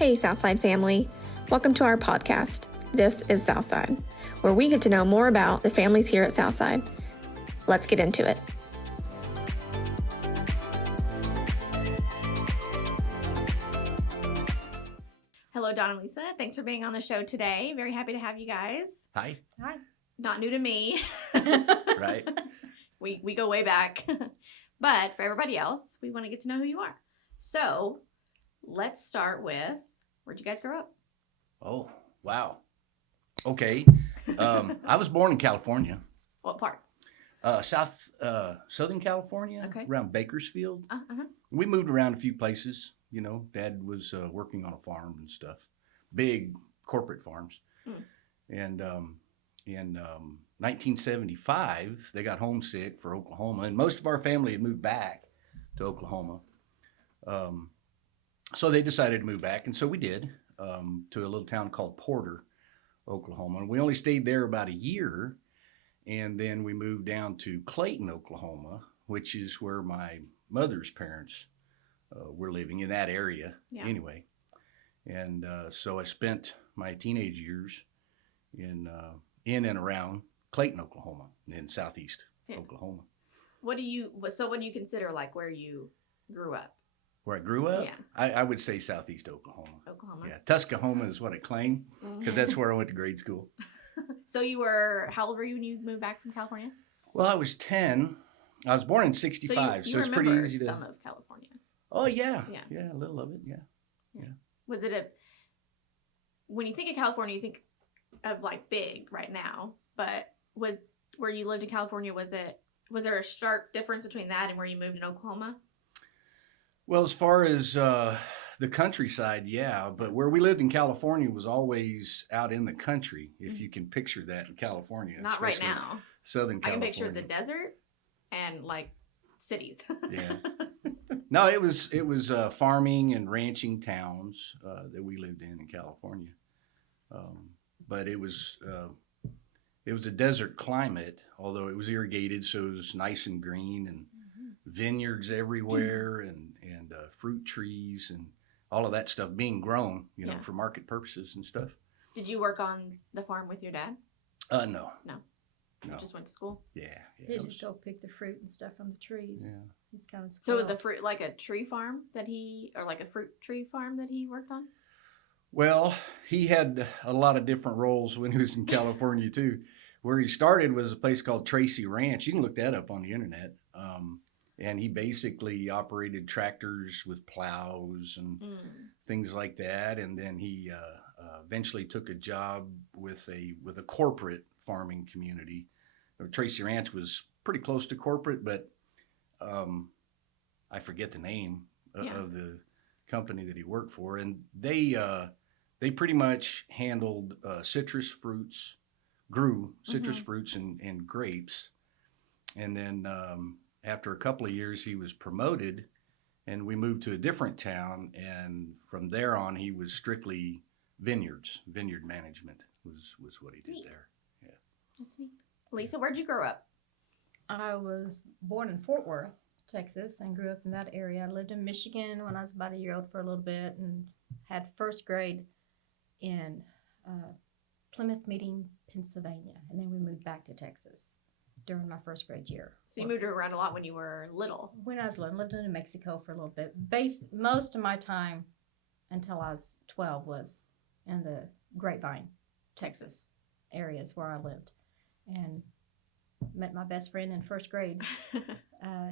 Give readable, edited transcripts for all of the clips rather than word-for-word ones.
Hey, Southside family. Welcome to our podcast. This is Southside, where we get to know more about the families here at Southside. Let's get into it. Hello, Don and Lisa. Thanks for being on the show today. Very happy to have you guys. Hi. Hi. Not new to me. Right. We go way back. But for everybody else, we want to get to know who you are. So let's start with, where'd you guys grow up? Oh, wow. Okay. I was born in California. What parts? Southern California, Okay. around Bakersfield. Uh-huh. We moved around a few places. You know, Dad was working on a farm and stuff, big corporate farms. And in 1975, they got homesick for Oklahoma, and most of our family had moved back to Oklahoma. So they decided to move back, and so we did, to a little town called Porter, Oklahoma. And we only stayed there about a year, and then we moved down to Clayton, Oklahoma, which is where my mother's parents were living, in that area anyway. And so I spent my teenage years in and around Clayton, Oklahoma, in southeast Oklahoma. What do you consider like where you grew up? Where I grew up? Yeah. I would say southeast Oklahoma. Oklahoma. Yeah, Tuskahoma is what I claim, because that's where I went to grade school. So how old were you when you moved back from California? Well, I was 10. I was born in 65, so it's pretty easy to... some of California. Oh, yeah. Yeah, a little of it, yeah. Was it when you think of California, you think of like big right now, but where you lived in California, was there a stark difference between that and where you moved in Oklahoma? Well, as far as the countryside, yeah, but where we lived in California was always out in the country, if you can picture that in California. Not right now. Southern California. I can picture the desert and like cities. Yeah. No, it was farming and ranching towns that we lived in California, but it was a desert climate, although it was irrigated, so it was nice and green, and vineyards everywhere, and fruit trees and all of that stuff being grown, for market purposes and stuff. Did you work on the farm with your dad? No. You just went to school? Yeah. He just go pick the fruit and stuff from the trees. Yeah. He's kind of So it was like a tree farm like a fruit tree farm that he worked on? Well, he had a lot of different roles when he was in California too. Where he started was a place called Tracy Ranch. You can look that up on the internet. And he basically operated tractors with plows and things like that. And then he eventually took a job with a corporate farming community. Tracy Ranch was pretty close to corporate, but I forget the name of the company that he worked for. And they pretty much handled citrus fruits, grew citrus fruits and grapes. And then after a couple of years, he was promoted, and we moved to a different town. And from there on, he was strictly vineyard management was what he did Neat. there. Yeah, that's neat. Lisa, where'd you grow up? I was born in Fort Worth, Texas, and grew up in that area. I lived in Michigan when I was about a year old for a little bit, and had first grade in Plymouth Meeting, Pennsylvania, and then we moved back to Texas during my first grade year. So you moved around a lot when you were little? When I was little, lived in New Mexico for a little bit. Most of my time until I was 12 was in the Grapevine, Texas areas where I lived, and met my best friend in first grade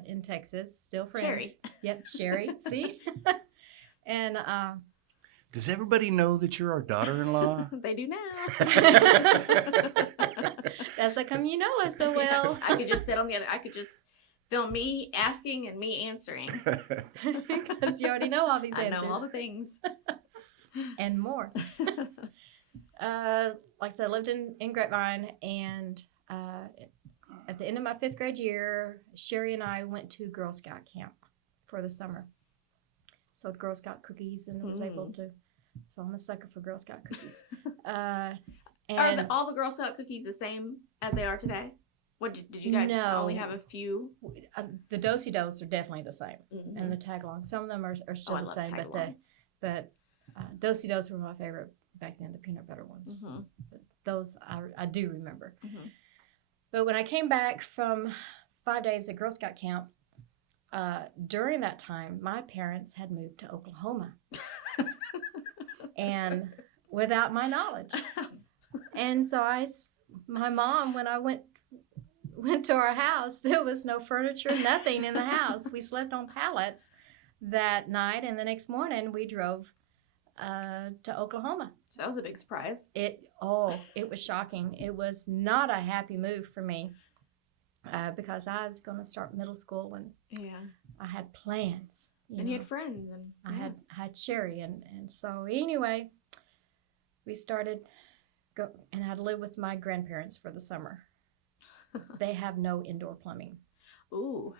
in Texas. Still friends. Sherry. Yep, Sherry. See? And does everybody know that you're our daughter-in-law? They do now. That's how come you know us so well. I could just sit on the other. I could just film me asking and me answering. Because you already know all these answers. I know all the things. And more. Like I said, I lived in Grapevine, and at the end of my 5th grade year, Sherry and I went to Girl Scout camp for the summer. So Girl Scout cookies, and was able to. So I'm a sucker for Girl Scout cookies. And are all the Girl Scout cookies the same as they are today? What did you guys only have a few? The Do-si-dos are definitely the same, and the tag-along. Some of them are still the same, but Do-si-dos were my favorite back then, the peanut butter ones. Mm-hmm. But those I do remember. Mm-hmm. But when I came back from 5 days at Girl Scout camp, during that time, my parents had moved to Oklahoma. And without my knowledge. And so my mom, when I went to our house, there was no furniture, nothing in the house. We slept on pallets that night, and the next morning we drove to Oklahoma. So that was a big surprise. It was shocking. It was not a happy move for me because I was going to start middle school and Yeah. I had plans. And you had friends. And I had Sherry, and so anyway, we started and I had to live with my grandparents for the summer. They have no indoor plumbing. Ooh.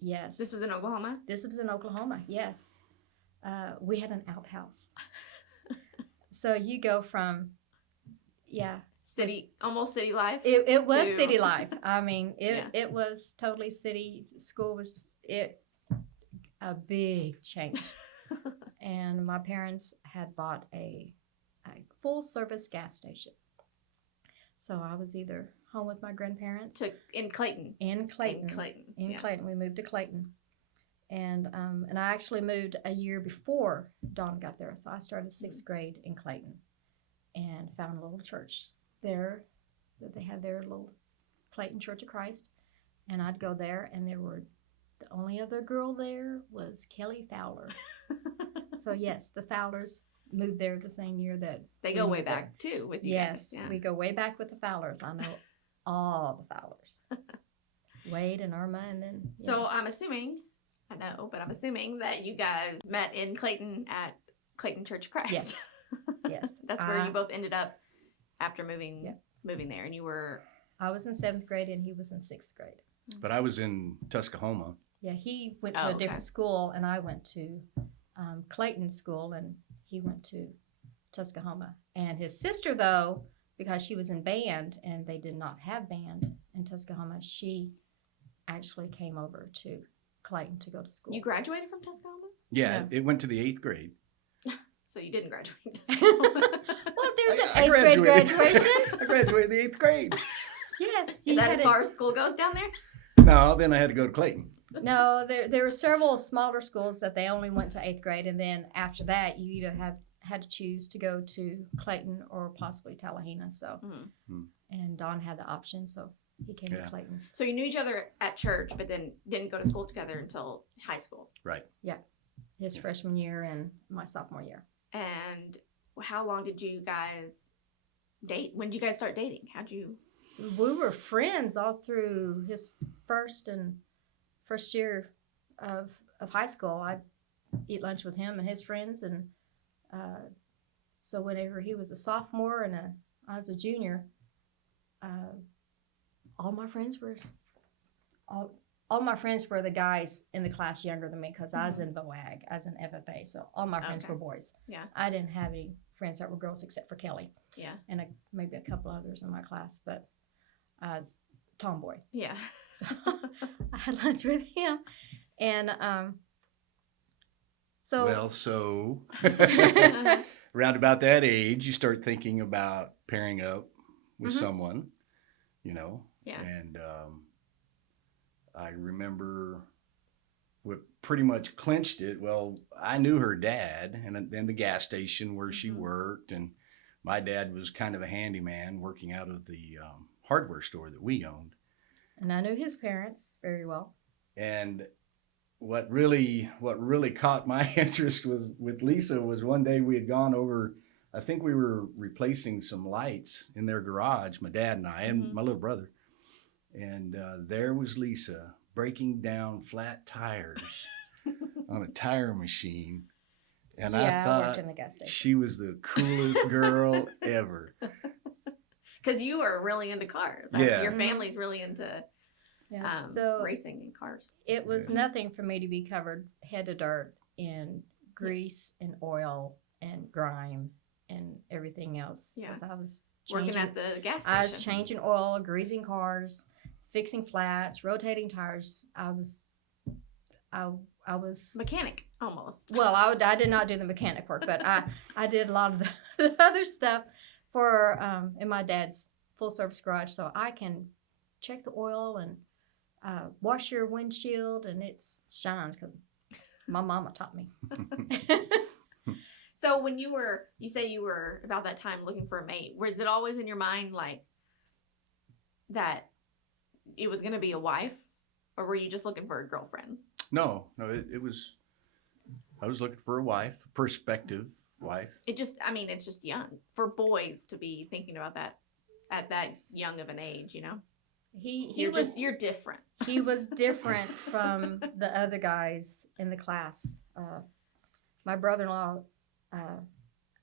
Yes. This was in Oklahoma? This was in Oklahoma, yes. We had an outhouse. So you go from, Almost city life? It was to- city life. I mean, Yeah. it was totally city. School was a big change. And my parents had bought a full service gas station. So I was either home with my grandparents In Clayton. in Clayton. Yeah. Clayton. We moved to Clayton. And I actually moved a year before Dawn got there. So I started 6th grade in Clayton and found a little church there that they had their little Clayton Church of Christ. And I'd go there, and the only other girl there was Kelly Fowler. So yes, the Fowlers moved there the same year that They we go way moved there. back too with you Yes, guys. Yeah. we go way back with the Fowlers. I know all the Fowlers. Wade and Irma, and then So I'm assuming, I know, but I'm assuming that you guys met in Clayton at Clayton Church of Christ. Yes. Yes. That's where you both ended up after moving there, and you were. I was in 7th grade and he was in 6th grade. But I was in Tuscahoma. Yeah, he went to Oh, a okay. different school, and I went to Clayton School, and he went to Tuscahoma. And his sister, though, because she was in band and they did not have band in Tuscahoma, she actually came over to Clayton to go to school. You graduated from Tuscaloosa? Yeah, it went to the 8th grade. So you didn't graduate Tuscaloosa. Well, there's an I 8th grade graduated. graduation. I graduated the 8th grade. Yes. Is you that had as far as school goes down there? No, then I had to go to Clayton. No, there were several smaller schools that they only went to 8th grade, and then after that, you either had to choose to go to Clayton or possibly Tallahena. So, and Don had the option, so he came to Clayton. So you knew each other at church, but then didn't go to school together until high school. Right. His freshman year and my sophomore year. And how long did you guys date? When did you guys start dating? How'd you? We were friends all through his first year of high school. I'd eat lunch with him and his friends, and so whenever he was a sophomore and I was a junior, all my friends were the guys in the class younger than me because I was in VOAG, I was in FFA, so all my friends Okay. were boys. Yeah. I didn't have any friends that were girls except for Kelly Yeah. and maybe a couple others in my class, but I was tomboy. Yeah. So I had lunch with him, and so around about that age, you start thinking about pairing up with someone, you know. Yeah. And I remember what pretty much clinched it. Well, I knew her dad, and then the gas station where she worked, and my dad was kind of a handyman working out of the hardware store that we owned. and I knew his parents very well. And what really caught my interest with Lisa was one day we had gone over, I think we were replacing some lights in their garage, my dad and I, and my little brother. And there was Lisa breaking down flat tires on a tire machine. And I I thought worked in the gas station. she was the coolest girl ever. Because you were really into cars. Yeah. Your family's really into So racing and cars. it was Yeah. nothing for me to be covered head to dirt in grease and oil and grime and everything else. Yeah. 'Cause I was Working changing- at the gas station. I was changing oil, greasing cars, fixing flats, rotating tires. I I was Mechanic, almost. well. I did not do the mechanic work, but I did a lot of the other stuff for in my dad's full service garage, so I can check the oil and wash your windshield, and it shines because my mama taught me. So when you say you were about that time looking for a mate, was it always in your mind like that it was going to be a wife, or were you just looking for a girlfriend? No, it was, I was looking for a wife, a prospective wife. It's just young for boys to be thinking about that at that young of an age, you know? You're different. He was different from the other guys in the class. My brother-in-law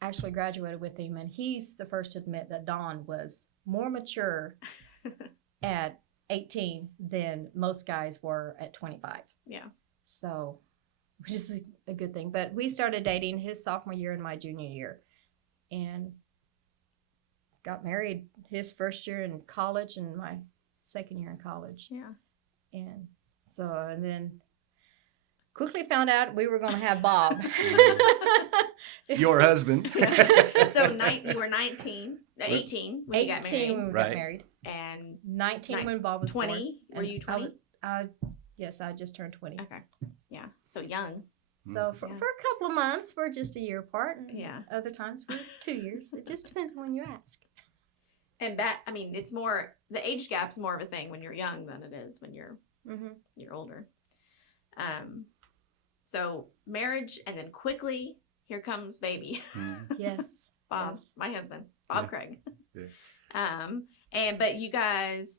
actually graduated with him, and he's the first to admit that Don was more mature at 18 than most guys were at 25. Yeah. So, which is a good thing. But we started dating his sophomore year and my junior year, and got married his first year in college and my second year in college. Yeah. And so, and then quickly found out we were going to have Bob. Your husband. So you were 19, 18 when you got 18 when married. we Right. got married. And 19 when Bob was 20? born. Were you 20? Yes, I just turned 20. Okay. Yeah. So young. So for a couple of months, we're just a year apart. And Yeah. other times we're 2 years. It just depends on when you ask. And it's more, the age gap's more of a thing when you're young than it is when you're older. So marriage, and then quickly, here comes baby. Yes. Bob, Yes. my husband, Bob Yeah. Craig. Yeah. But you guys,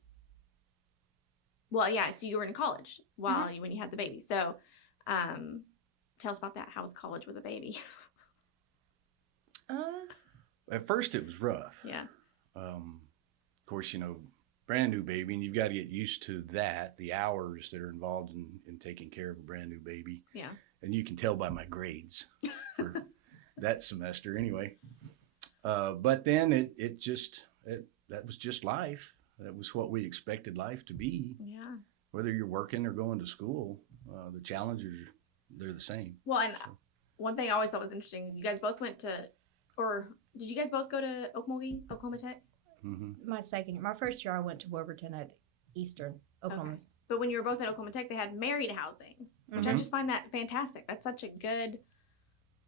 well, yeah, so you were in college when you had the baby. So, tell us about that. How was college with a baby? At first it was rough. Yeah. Of course, brand new baby, and you've got to get used to that, the hours that are involved in taking care of a brand new baby. Yeah. And you can tell by my grades for that semester anyway. But then that was just life. That was what we expected life to be. Yeah. Whether you're working or going to school, the challenges, they're the same. Well, and one thing I always thought was interesting, you guys both went to, or did you guys both go to Okmulgee, Oklahoma Tech? Mm-hmm. My first year I went to Wolverton at Eastern, Oklahoma. Okay. But when you were both at Oklahoma Tech, they had married housing, which I just find that fantastic. That's such a good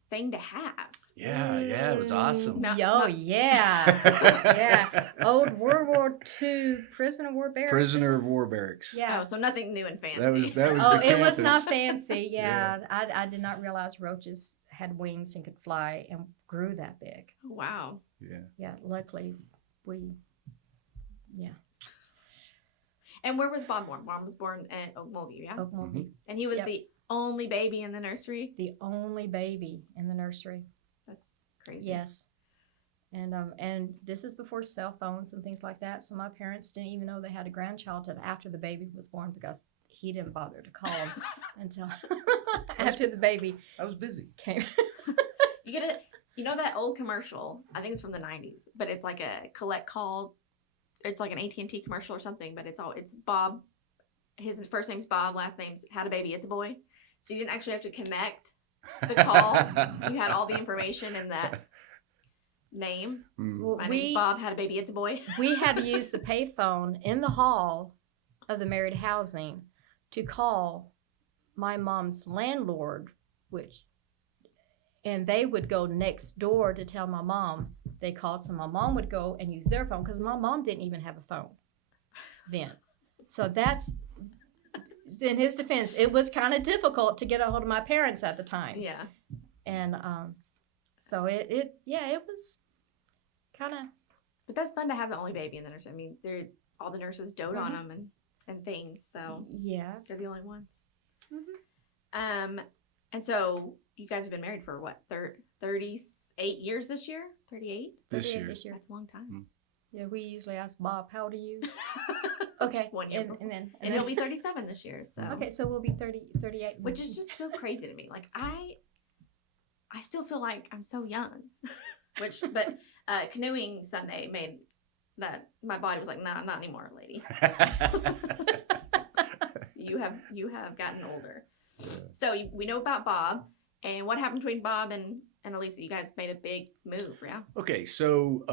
thing to have. Yeah, it was awesome. No, Oh, no. yeah. Yeah. Old World War II prisoner of war barracks. Prisoner of war barracks. Yeah. Oh, so nothing new and fancy. That was Oh, the it was campus. not fancy. Yeah. I did not realize roaches had wings and could fly and grew that big. Wow. Yeah. Yeah. Luckily, And where was Bob born? Bob was born at Okmulgee, yeah? Okmulgee. And he was Yep. the only baby in the nursery? The only baby in the nursery. That's crazy. Yes. And this is before cell phones and things like that. So my parents didn't even know they had a grandchild till after the baby was born because he didn't bother to call them until after the baby I was busy. came. You get it. You know that old commercial? I think it's from the 90s, but it's like a collect call. It's like an AT&T commercial or something, but it's Bob. His first name's Bob, last name's had a baby, it's a boy. So you didn't actually have to connect the call. You had all the information in that name. Well, My name's Bob, had a baby, it's a boy. we had to use the payphone in the hall of the married housing to call my mom's landlord, and they would go next door to tell my mom they called, so my mom would go and use their phone because my mom didn't even have a phone then. So that's, in his defense, it was kind of difficult to get a hold of my parents at the time. Yeah. And so it was kind of. But that's fun to have the only baby in the nursery. I mean, all the nurses dote on them and things, so Yeah. they're the only ones. Mm-hmm. And so you guys have been married for what, 38 years this year? 38? This 38 year. This year. That's a long time. Yeah, we usually ask Bob, how old are you? Okay. 1 year. And He'll be 37 this year, so. Okay, so we'll be 38. Which is just so crazy to me. Like, I still feel like I'm so young. But canoeing Sunday made that my body was like, nah, not anymore, lady. You have gotten older. So we know about Bob, and what happened between Bob and Elisa? You guys made a big move, yeah? Okay, so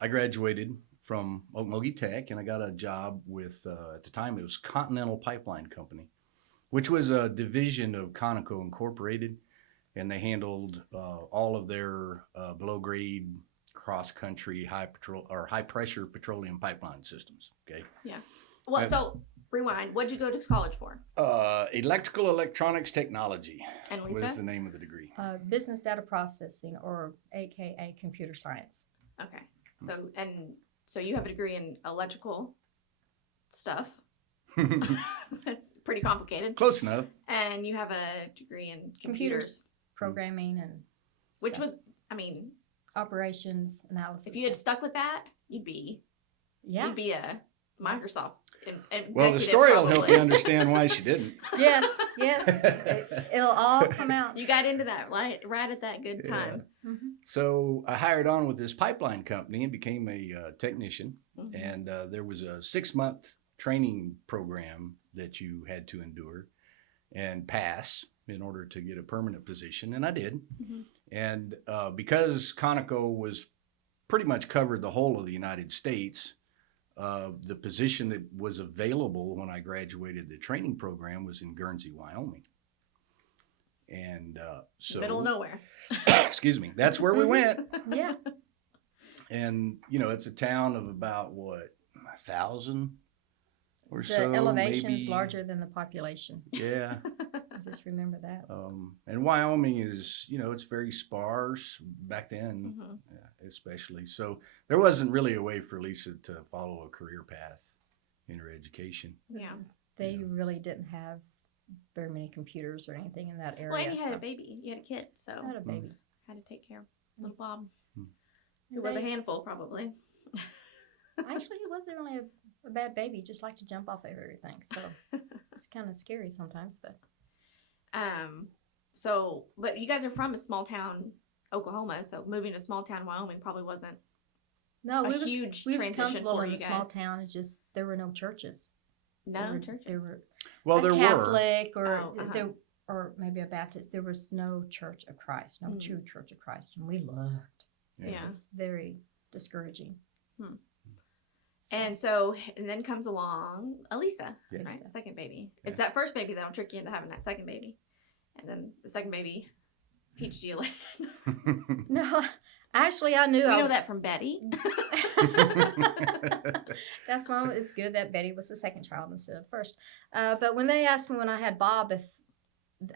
I graduated from Okmulgee Tech, and I got a job with, at the time, it was Continental Pipeline Company, which was a division of Conoco Incorporated, and they handled all of their below-grade, cross-country, high-pressure petroleum pipeline systems. Okay. Yeah. Well, so rewind. What'd you go to college for? Electrical Electronics Technology And was Lisa? the name of the degree. Business data processing, or AKA computer science. Okay. So you have a degree in electrical stuff. That's pretty complicated. Close enough. And you have a degree in computers. Programming and Which stuff. was, I mean, operations analysis. if you had stuck with that, you'd be a Microsoft Well, the executive, story will help probably. you understand why she didn't. yes, it'll all come out. You got into that right at that good time. Mhm. So I hired on with this pipeline company and became a technician. Mhm. And there was a 6-month training program that you had to endure and pass in order to get a permanent position. And I did. Mhm. And because Conoco was pretty much covered the whole of the United States, the position that was available when I graduated the training program was in Guernsey, Wyoming. And so Middle of nowhere. excuse me, that's where we went. Yeah. And it's a town of about 1,000 or The so. elevation is maybe. larger than the population. Yeah. Just remember that. And Wyoming is, it's very sparse back then, Mhm. especially. So there wasn't really a way for Lisa to follow a career path in her education. Yeah. They really didn't have very many computers or anything in that area. Well, and you had so- a baby. You had a kid, so I had a baby. had to take care of little Bob, Hmm. who was a They- handful, probably. Actually, he wasn't really a bad baby. He just liked to jump off of everything. So it's kind of scary sometimes. But But you guys are from a small town, Oklahoma, so moving to a small town, Wyoming probably wasn't. no, A we was huge we was transition comfortable for in you a small guys. town. It's just there were no churches. No There churches. were Well, a there were. Catholic or Oh, uh-huh. there or maybe a Baptist. There was no Church of Christ, no Mm. true Church of Christ, and we looked. Yeah. It was very discouraging. Hmm. So, And then comes along Elisa, Yes. right? Elisa. Second baby. Yeah. It's that first baby that'll trick you into having that second baby. And then the second baby teaches you a lesson. no, actually, I knew. We I know that from Betty. That's why it's good that Betty was the second child instead of the first. But when they asked me when I had Bob, if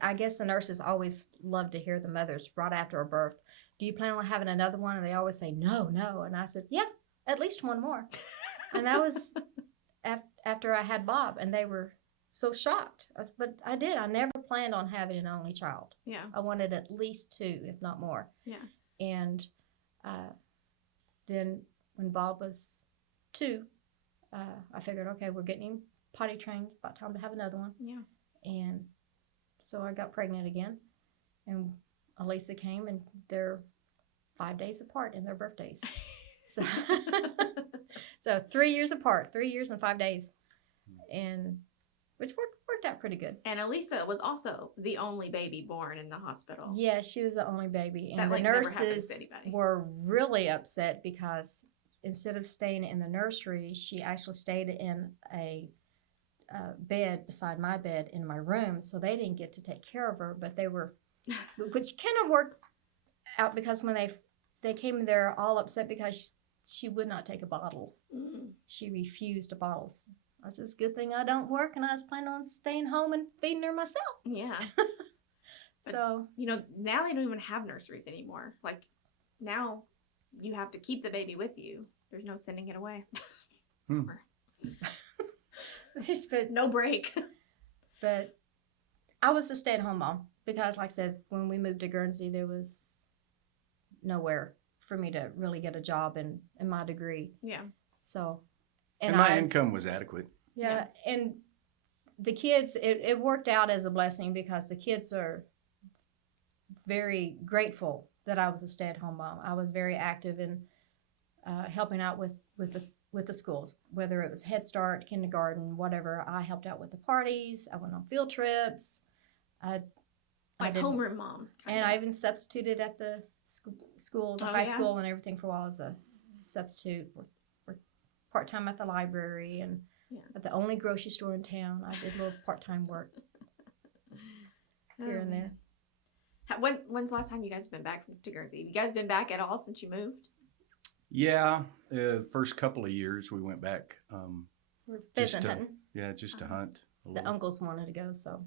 I guess the nurses always love to hear the mothers right after a birth. Do you plan on having another one? And they always say no, no. And I said, yeah, at least one more. And that was after I had Bob, and they were so shocked. But I did. I never planned on having an only child. Yeah. I wanted at least 2, if not more. Yeah. And then when Bob was 2, I figured, okay, we're getting him potty trained. It's about time to have another one. Yeah. And so I got pregnant again. And Elisa came, and they're 5 days apart in their birthdays. So 3 years apart, 3 years and 5 days. And which worked out pretty good. And Elisa was also the only baby born in the hospital. Yeah, she was the only baby. And That, the like, never happens nurses to anybody. were really upset because instead of staying in the nursery, she actually stayed in a bed beside my bed in my room. So they didn't get to take care of her, but they were, which kind of worked out because when they came in there all upset because she would not take a bottle. Mm. She refused a bottle. I said, it's a good thing I don't work, and I was planning on staying home and feeding her myself. Yeah. So Now they don't even have nurseries anymore. Like, now you have to keep the baby with you. There's no sending it away. Hmm. but No break. But I was a stay-at-home mom because, like I said, when we moved to Guernsey, there was nowhere for me to really get a job in my degree. Yeah. So, And my income was adequate. yeah, and the kids, it worked out as a blessing because the kids are very grateful that I was a stay-at-home mom. I was very active in helping out with the schools, whether it was Head Start, kindergarten, whatever. I helped out with the parties. I went on field trips. I Like did, homeroom mom. and I even substituted at the school, the Oh, high yeah? school, and everything for a while as a substitute. Worked part time at the library and Yeah. at the only grocery store in town. I did a little part time work here and there. When's the last time you guys have been back to Guernsey? Have you guys been back at all since you moved? Yeah, first couple of years we went back. We're Just pheasant to- hunting. Yeah, just to hunt. a The little. uncles wanted to go, so.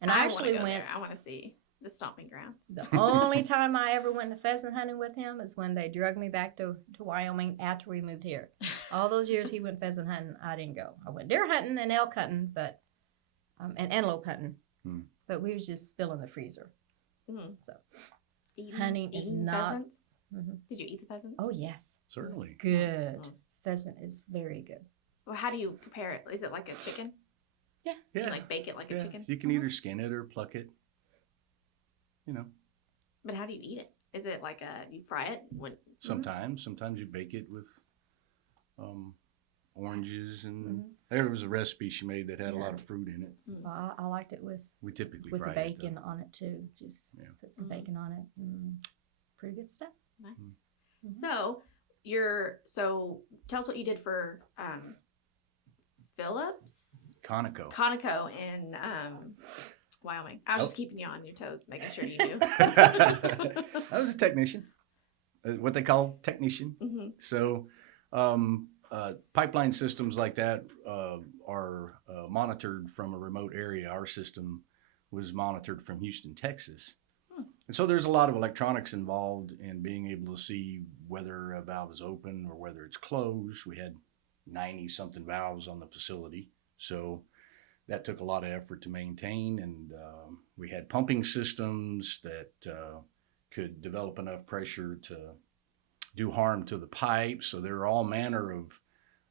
And I I wanna actually go went. there. I want to see the stomping grounds. The only time I ever went to pheasant hunting with him is when they drug me back to Wyoming after we moved here. All those years he went pheasant hunting, I didn't go. I went deer hunting and elk hunting, but and antelope hunting. Hmm. But we was just filling the freezer. Mhm. So Eating, Hunting is eating not- pheasants? mhm. Did you eat the pheasants? Oh yes, Certainly. good. Oh. Pheasant is very good. Well, how do you prepare it? Is it like a chicken? Yeah. You Yeah. like bake it like Yeah, a chicken? you can Mhm. either skin it or pluck it. You know, But how do you eat it? Is it like you fry it? sometimes you bake it with oranges, and Mhm. there was a recipe she made that had a lot Yeah. of fruit in it. Well, I liked it with We typically the fry bacon it. on it too. Just Yeah. put some Mhm. bacon on it. Pretty good stuff. Mhm. So tell us what you did for Phillips Conoco. Conoco in Wyoming. I was just Oh. keeping you on your toes, making sure you knew. I was a technician, what they call technician. hmm So, pipeline systems like that are monitored from a remote area. Our system was monitored from Houston, Texas. Hmm. And so there's a lot of electronics involved in being able to see whether a valve is open or whether it's closed. We had 90 something valves on the facility. So that took a lot of effort to maintain. And we had pumping systems that could develop enough pressure to do harm to the pipe. So there are all manner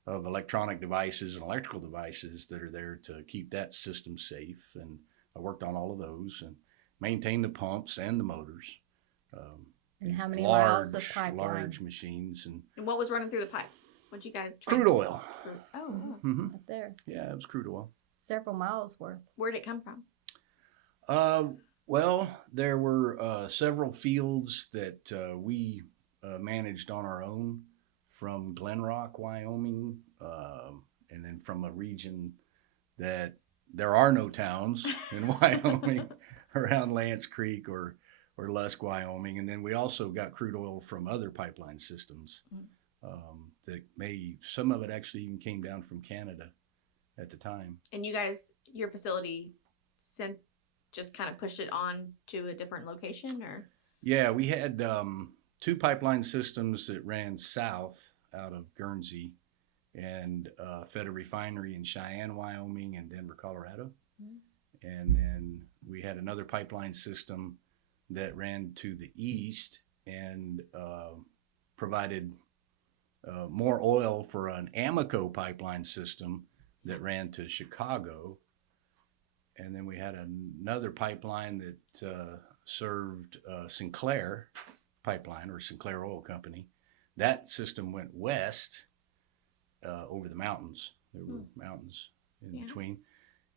of electronic devices and electrical devices that are there to keep that system safe. And I worked on all of those and maintained the pumps and the motors. And how many large, miles of pipeline? large machines and And what was running through the pipes? What'd you guys? crude oil. Oh, Hmm. Up there, Yeah, it was crude oil. several miles worth. where'd it come from? Well, there were several fields that we managed on our own from Glen Rock, Wyoming, and then from a region that there are no towns in Wyoming around Lance Creek or Lusk, Wyoming. And then we also got crude oil from other pipeline systems that some of it actually even came down from Canada at the time. And you guys, your facility just kind of pushed it on to a different location, or? Yeah, we had two pipeline systems that ran south out of Guernsey and fed a refinery in Cheyenne, Wyoming, and Denver, Colorado. Mm-hmm. And then we had another pipeline system that ran to the east and provided more oil for an Amoco pipeline system that ran to Chicago. And then we had another pipeline that served Sinclair Pipeline or Sinclair Oil Company. That system went west over the mountains. There were mountains in Yeah. between.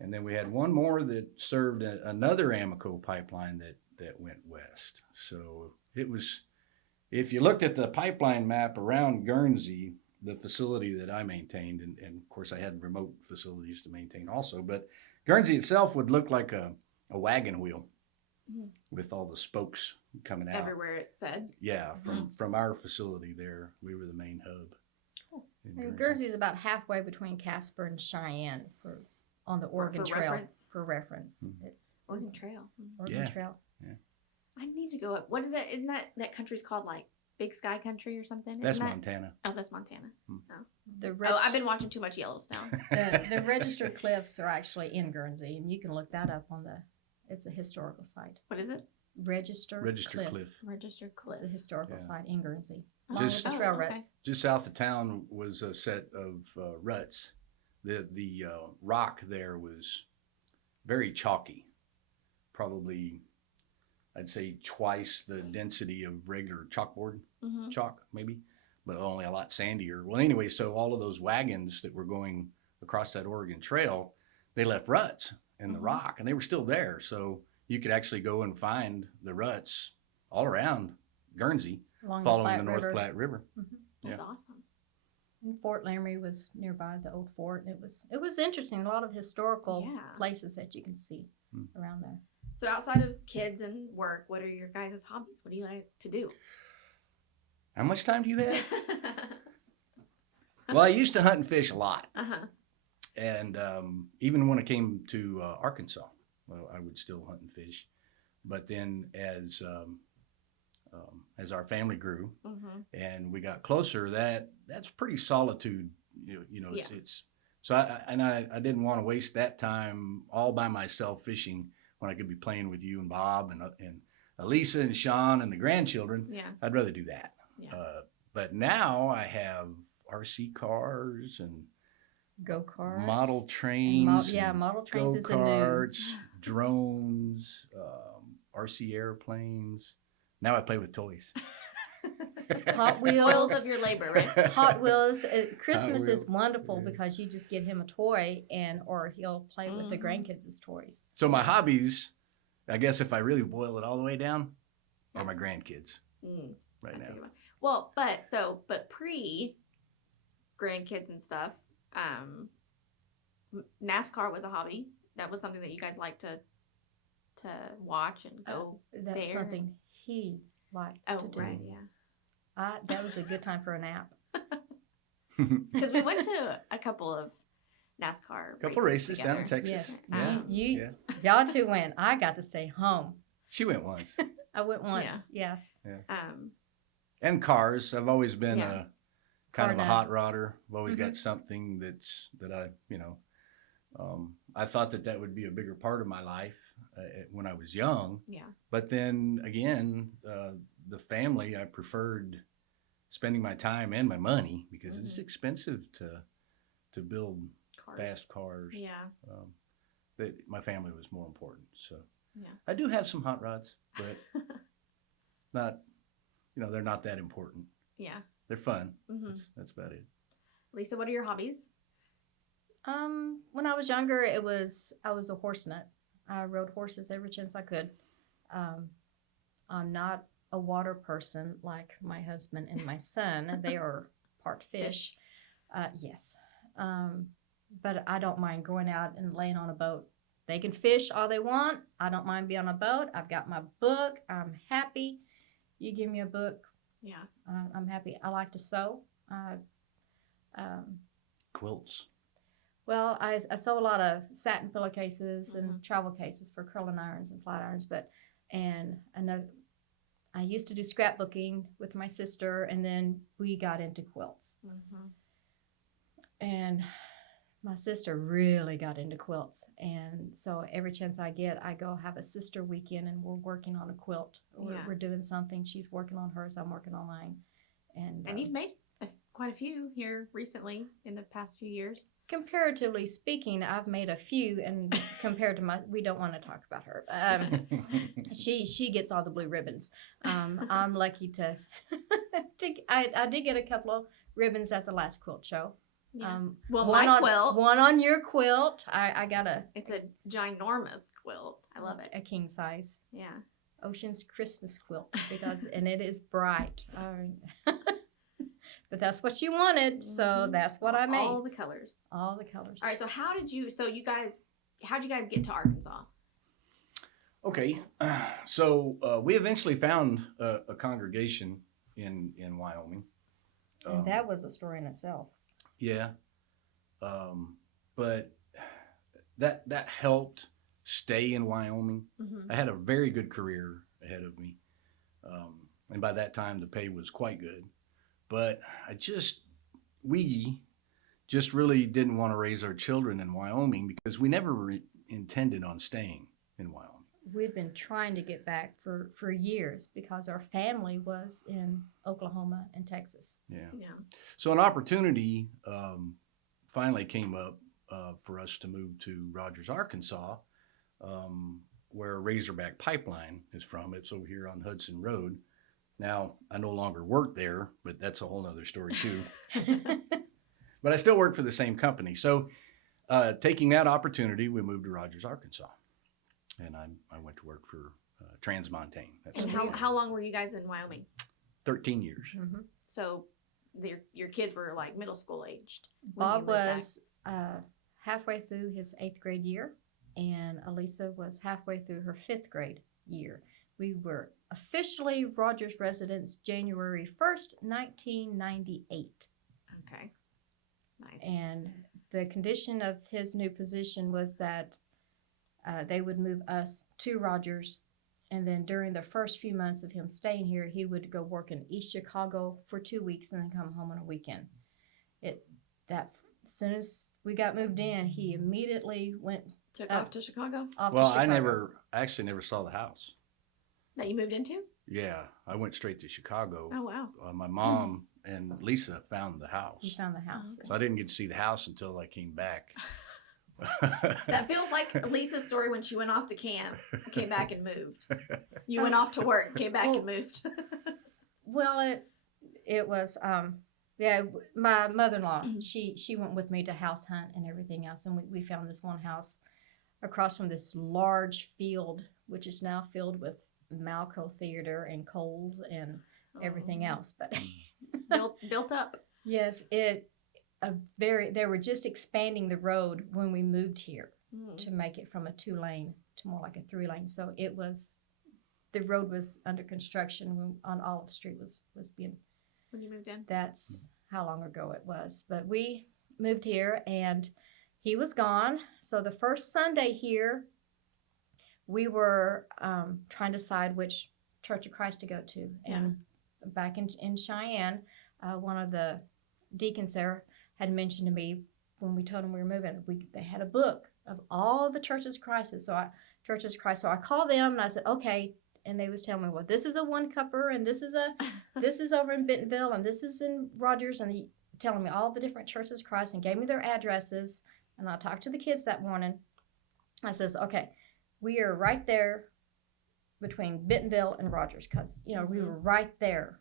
And then we had one more that served another Amoco pipeline that went west. So it was, if you looked at the pipeline map around Guernsey, the facility that I maintained, and of course I had remote facilities to maintain also, but Guernsey itself would look like a wagon wheel with all the spokes coming out. Everywhere it fed. Yeah, from our facility there, we were the main hub. Cool. in And Guernsey is about halfway between Casper and Cheyenne on the Oregon Trail. reference. For reference. Mhm. It's Oregon Trail. Oregon Yeah. Trail. I need to go up. What is that? Isn't that country's called like Big Sky Country or something? That's Isn't that- Montana. Oh, that's Montana. The Oh, I've been watching too much Yellowstone. the registered cliffs are actually in Guernsey, and you can look that up on it's a historical site. What is it? Registered Cliff. Registered Cliff. It's a historical Yeah. site in Guernsey. Oh, Along with the trail okay. ruts. Just south of town was a set of ruts. The rock there was very chalky, probably I'd say twice the density of regular chalkboard Mm-hmm. chalk, maybe, but only a lot sandier. Well, anyway, so all of those wagons that were going across that Oregon Trail, they left ruts, and the Mhm. rock, and they were still there. So you could actually go and find the ruts all around Guernsey, Along following the Platte North River. Platte River. Mhm. That's Yeah. awesome. And Fort Laramie was nearby, the old fort, and it was interesting. A lot of historical Yeah. places that you can see around there. So outside of kids and work, what are your guys' hobbies? What do you like to do? How much time do you have? Well, I used to hunt and fish a lot. Uh-huh. And even when I came to Arkansas, well, I would still hunt and fish. But then as our family grew Mm-hmm. and we got closer, that's pretty solitude. Yeah. It's so I didn't want to waste that time all by myself fishing when I could be playing with you and Bob and Elisa and Sean and the grandchildren. Yeah. I'd rather do that. Yeah. But now I have RC cars and Go-karts. model trains. Model trains is a new. Go-karts, drones, RC airplanes. Now I play with toys. Hot Wheels. Spoils of your labor, right? Hot Wheels. Christmas is Wheels, wonderful yeah. because you just get him a toy or he'll play with the Mhm. grandkids' toys. So my hobbies, I guess if I really boil it all the way down, are my grandkids Mm, right that's a now. good one. Well, but pre grandkids and stuff, NASCAR was a hobby. That was something that you guys liked to watch and go. That's there. something he liked Oh, to do. right, yeah. That was a good time for a nap. Because we went to a couple of NASCAR Couple races down in together. Texas. Yes. Yeah. Y'all two went. I got to stay home. She went once. I went once. Yeah. Yes. And cars. I've always been Yeah. a kind of a Car hot rodder. I've always Mhm. got something that I, I thought that would be a bigger part of my life when I was young. Yeah. But then again, the family, I preferred spending my time and my money because it's Mhm. expensive to build Cars. fast cars. Yeah. That my family was more important. So Yeah. I do have some hot rods, but not, they're not that important. Yeah. They're fun. Hmm. That's about it. Lisa, what are your hobbies? When I was younger, I was a horse nut. I rode horses every chance I could. I'm not a water person like my husband and my son. They are part fish. Yes. But I don't mind going out and laying on a boat. They can fish all they want. I don't mind being on a boat. I've got my book. I'm happy. You give me a book, Yeah. I'm happy. I like to sew. Quilts. Well, I sew a lot of satin pillowcases Mhm. and travel cases for curling irons and flat irons, and I used to do scrapbooking with my sister, and then we got into quilts. Mm-hmm. And my sister really got into quilts, and so every chance I get, I go have a sister weekend, and we're working on a quilt. Yeah. We're doing something. She's working on hers. I'm working on mine, And you've made quite a few here recently in the past few years. comparatively speaking, I've made a few, and compared to we don't want to talk about her. She gets all the blue ribbons. I'm lucky to I did get a couple of ribbons at the last quilt show. Yeah. Well, one my on, quilt. one on your quilt. I got It's a ginormous quilt. I love it. a king size Yeah. Ocean's Christmas quilt and it is bright. But that's what you wanted, so Mhm. that's what I made. All the colors. All the colors. All right. So how'd you guys get to Arkansas? Okay, so we eventually found a congregation in Wyoming. And that was a story in itself. Yeah, but that helped stay in Wyoming. Mm-hmm. I had a very good career ahead of me, and by that time the pay was quite good. But we just really didn't want to raise our children in Wyoming because we never intended on staying in Wyoming. We'd been trying to get back for years because our family was in Oklahoma and Texas. Yeah. Yeah. So an opportunity finally came up for us to move to Rogers, Arkansas, where Razorback Pipeline is from. It's over here on Hudson Road. Now, I no longer work there, but that's a whole nother story too. But I still work for the same company. So Taking that opportunity, we moved to Rogers, Arkansas, and I went to work for Transmontane. That's And how long were you guys in Wyoming? 13 years. Mm-hmm. So your kids were like middle school aged. when you Bob moved back. was halfway through his 8th grade year, and Elisa was halfway through her 5th grade year. We were officially Rogers residents January 1st, 1998. Okay. Nice. And the condition of his new position was that they would move us to Rogers, and then during the first few months of him staying here, he would go work in East Chicago for 2 weeks and then come home on a weekend. As soon as we got moved in, he immediately went Took off to Chicago off Well, to I Chicago. actually never saw the house. that you moved into. Yeah, I went straight to Chicago. Oh wow. My mom and Lisa found the house. He found the house. okay. So I didn't get to see the house until I came back. That feels like Lisa's story when she went off to camp, came back and moved. You went off to work, came back and moved. Well, it was my mother-in-law. She went with me to house hunt and everything else, and we found this one house across from this large field, which is now filled with Malco Theater and Kohl's and everything else. But built up. yes, they were just expanding the road when we moved here to make it from a 2-lane to more like a 3-lane. So the road was under construction when on Olive Street was being. When you moved in. That's how long ago it was. But we moved here and he was gone. So the first Sunday here, we were trying to decide which Church of Christ to go to. And back in Cheyenne, one of the deacons there had mentioned to me when we told them we were moving, they had a book of all the churches of Christ. So I called them and I said, okay. And they was telling me, well, this is a one-cupper, and this is over in Bentonville, and this is in Rogers, and telling me all the different churches of Christ and gave me their addresses. And I talked to the kids that morning. I says, okay, we are right there between Bentonville and Rogers, because we were right there.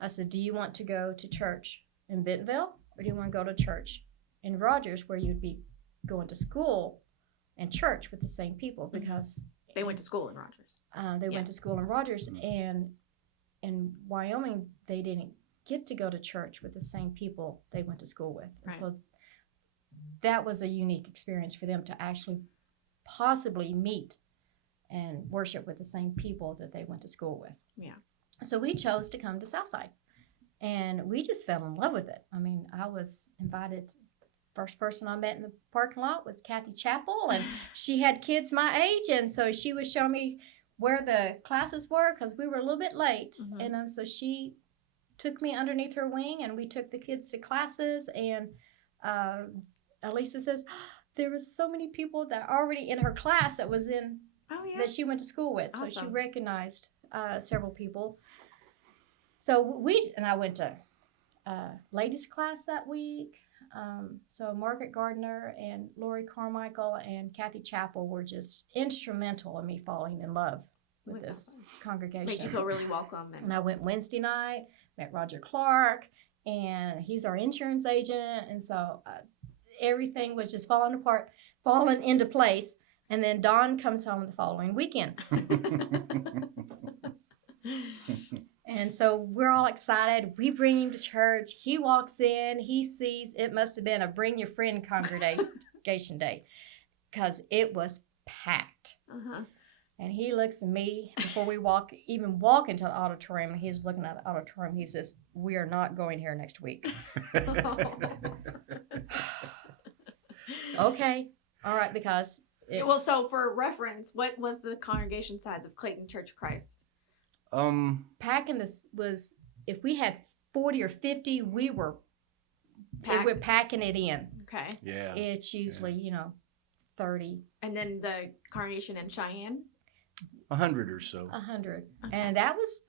I said, do you want to go to church in Bentonville, or do you want to go to church in Rogers, where you'd be going to school and church with the same people? Because they went to school in Rogers. They went to school in Rogers, and in Wyoming, they didn't get to go to church with the same people they went to school with. Right. So that was a unique experience for them to actually possibly meet and worship with the same people that they went to school with. Yeah. So we chose to come to Southside, and we just fell in love with it. I mean, I was invited. First person I met in the parking lot was Kathy Chappell, and she had kids my age, and so she was showing me where the classes were because we were a little bit late. And so she took me underneath her wing, and we took the kids to classes. And Elisa says, there was so many people that are already in her class that was in that she went to school with. Awesome. So she recognized several people. So I went to ladies class that week. So Margaret Gardner and Lori Carmichael and Kathy Chappell were just instrumental in me falling in love with this congregation. Made you feel really welcome. And I went Wednesday night, met Roger Clark, and he's our insurance agent. And so everything was just falling into place. And then Don comes home the following weekend. And so we're all excited. We bring him to church. He walks in. He sees it must have been a bring your friend congregation day because it was packed. And he looks at me before we even walk into the auditorium. He's looking at the auditorium. He says, we are not going here next week. Okay. All right. Because. So for reference, what was the congregation size of Clayton Church of Christ? Packing this was, if we had 40 or 50, we were packing it in. Okay. Yeah. It's usually, 30. And then the congregation in Cheyenne? 100 or so. 100. And that was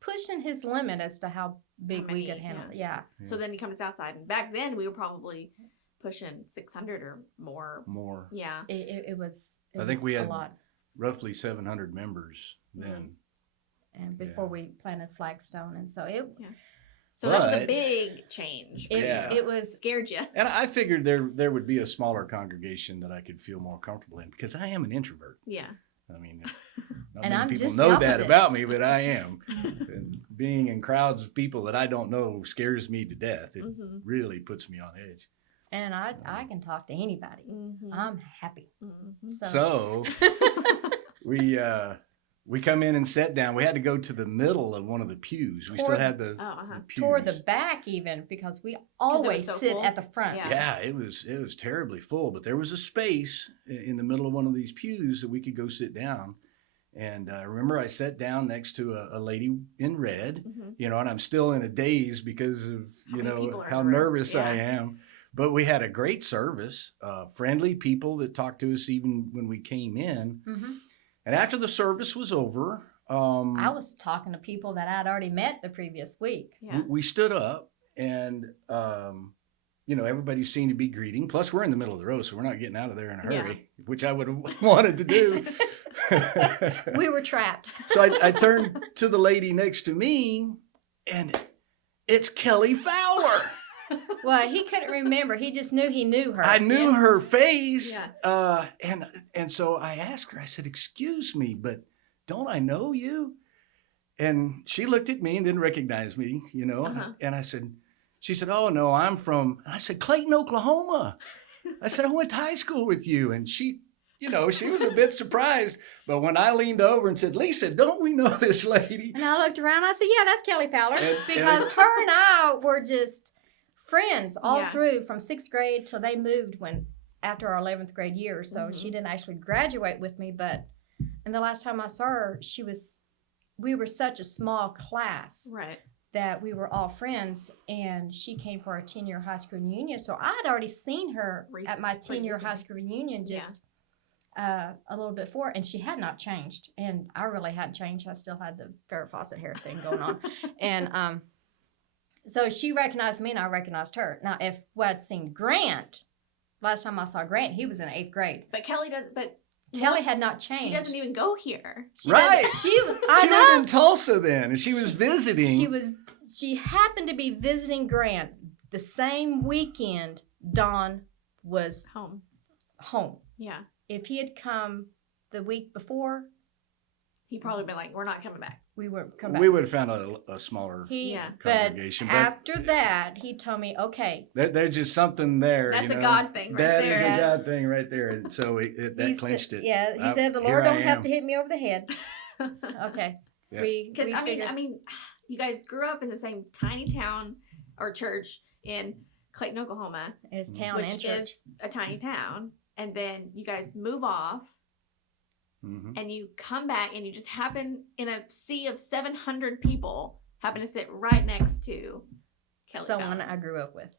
pushing his limit as to how big we could handle it. Yeah. So then you come to Southside, and back then we were probably pushing 600 or more. More. Yeah. It was I think we had a lot. Roughly 700 members then. And before we planted Flagstone, and so So that was a But- big change. It, Yeah. it was Scared you. And I figured there would be a smaller congregation that I could feel more comfortable in because I am an introvert. Yeah. I mean, not And many I'm people just the know that opposite. about me, but I am. And being in crowds of people that I don't know scares me to death. It Mm-hmm. really puts me on edge. and I can talk to anybody. Mm-hmm. I'm happy. Mm-hmm. So we come in and sat down. We had to go to the middle of one of the pews. We still Toward- had the, Oh, uh-huh. the pews. Toward the back even because we always so sit full? at the front. Yeah. Yeah, it was terribly full, but there was a space in the middle of one of these pews that we could go sit down. And I remember I sat down next to a lady in red, Mm-hmm. you know, and I'm still in a daze because of, How you many people know, are in how the room? nervous I Yeah. am. But we had a great service, friendly people that talked to us even when we came in. hmm And after the service was over, I was talking to people that I'd already met the previous week. Yeah. we stood up and, you know, everybody seemed to be greeting. Plus, we're in the middle of the road, so we're not getting out of there in a Yeah. hurry, which I would have wanted to do. We were trapped. So I turned to the lady next to me, and it's Kelly Fowler. Well, he couldn't remember. He just knew he knew her. I knew Yeah. her face, Yeah. and so I asked her. I said, "Excuse me, but don't I know you?" And she looked at me and didn't recognize me, you know. Uh-huh. And I said, "She said, oh no, I'm from." And I said, "Clayton, Oklahoma." I said, "I went to high school with you," and she. You know, she was a bit surprised, but when I leaned over and said, "Lisa, don't we know this lady?" And I looked around. I said, "Yeah, that's Kelly Fowler," And- because her and I were just friends all Yeah. through from 6th grade till they moved after our 11th grade year. So Mhm. she didn't actually graduate with me, but and the last time I saw her, we were such a small class Right. that we were all friends, and she came for our 10-year high school reunion. So I had already seen her at my 10-year high recently. school reunion Yeah. just a little bit before, and she had not changed, and I really hadn't changed. I still had the Farrah Fawcett hair thing going on, and so she recognized me, and I recognized her. Now, if I'd seen Grant, last time I saw Grant, he was in 8th grade. But Kelly does. But Kelly had not changed. she doesn't even go here. She Right. doesn't- She I know. lived in Tulsa then, and she was visiting. She happened to be visiting Grant the same weekend Don was Home. home. Yeah. If he had come the week before, He probably been like, "We're not coming back." we would come back. We would have found a smaller Yeah. But congregation. But after that, he told me, okay, there's just something there. That's you a know? God thing right That there. is a Yeah. God thing right there. And so that he clinched said, it. Yeah, he said the Here Lord I don't have am. to hit me over the head. Okay. Yeah. Because We I figured- mean, you guys grew up in the same tiny town or church in Clayton, Oklahoma, it's town and which church. is a tiny town, and then you guys move off, Mhm. and you come back, and you just happen in a sea of 700 people happen to sit right next to Kelly Someone Fowler, I grew up with,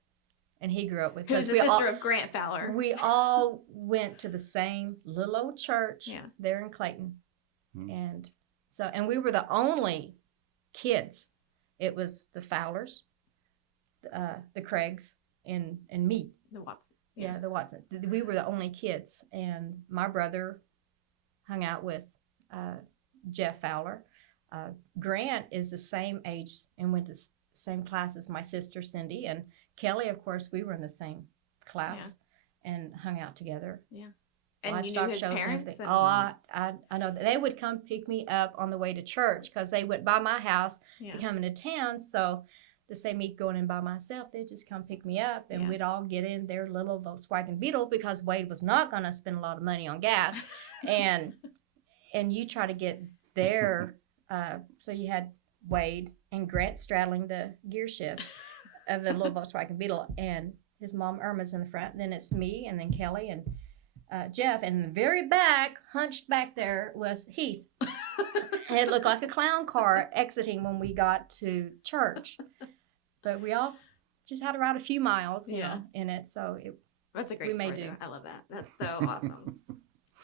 and he grew up with. who's 'cause the we sister all, of Grant Fowler. we all went to the same little old church Yeah. there in Clayton, Mhm. and we were the only kids. It was the Fowlers, the Craigs, and me. The Watson. Yeah, the Watson. We were the only kids, and my brother hung out with Jeff Fowler. Grant is the same age and went to same class as my sister Cindy, and Kelly. Of course, we were in the same class and hung out together. And you knew Livestock his shows and parents. everything. and- Oh, I know that they would come pick me up on the way to church because they went by my house yeah. to come into town. So to say me going in by myself, they'd just come pick me up, and Yeah. we'd all get in their little Volkswagen Beetle because Wade was not going to spend a lot of money on gas, and you try to get there. So you had Wade and Grant straddling the gear shift of the little Volkswagen Beetle, and his mom Irma's in the front. And then it's me, and then Kelly and Jeff, and in the very back, hunched back there, was Heath. It looked like a clown car exiting when we got to church. But we all just had to ride a few miles, you know, in it. So That's a great we may story. do. Though. I love that. That's so awesome.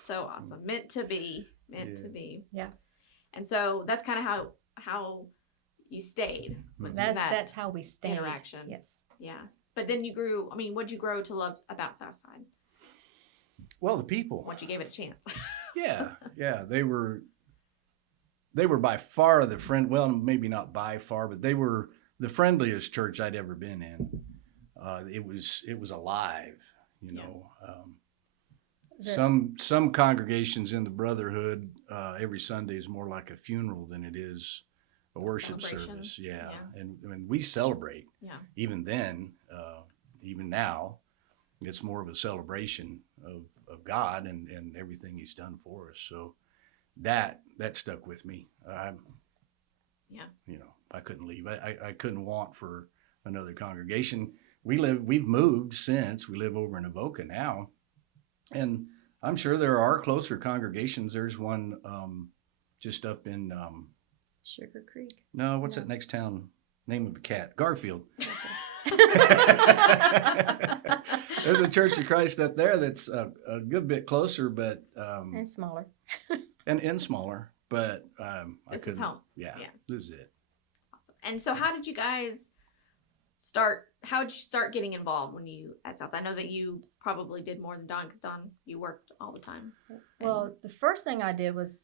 So awesome. Meant to be. Meant to be. Yeah. And so that's kind of how you stayed. Was from that that's how we stayed. interaction. Yes. Yeah. But then you grew. I mean, what'd you grow to love about Southside Well, the people. once you gave it a chance? Yeah. They were by far the friend. Well, maybe not by far, but they were the friendliest church I'd ever been in. It was alive, you know. Some congregations in the Brotherhood, every Sunday is more like a funeral than it is a worship service. Yeah. And we celebrate. Yeah. Even then, even now, it's more of a celebration of God and everything He's done for us. So that stuck with me. You know, I couldn't leave. I couldn't want for another congregation. We've moved since. We live over in Avoca now. And I'm sure there are closer congregations. There's one just up in Sugar Creek. no, what's that next town? Name of a cat? Garfield. There's a Church of Christ up there that's a good bit closer, but And smaller. and smaller. But I This couldn't. is home. Yeah, Yeah. this is it. Awesome. And so, how did you guys start? How did you start getting involved when you at South? I know that you probably did more than Don, because Don, you worked all the time. Well, the first thing I did was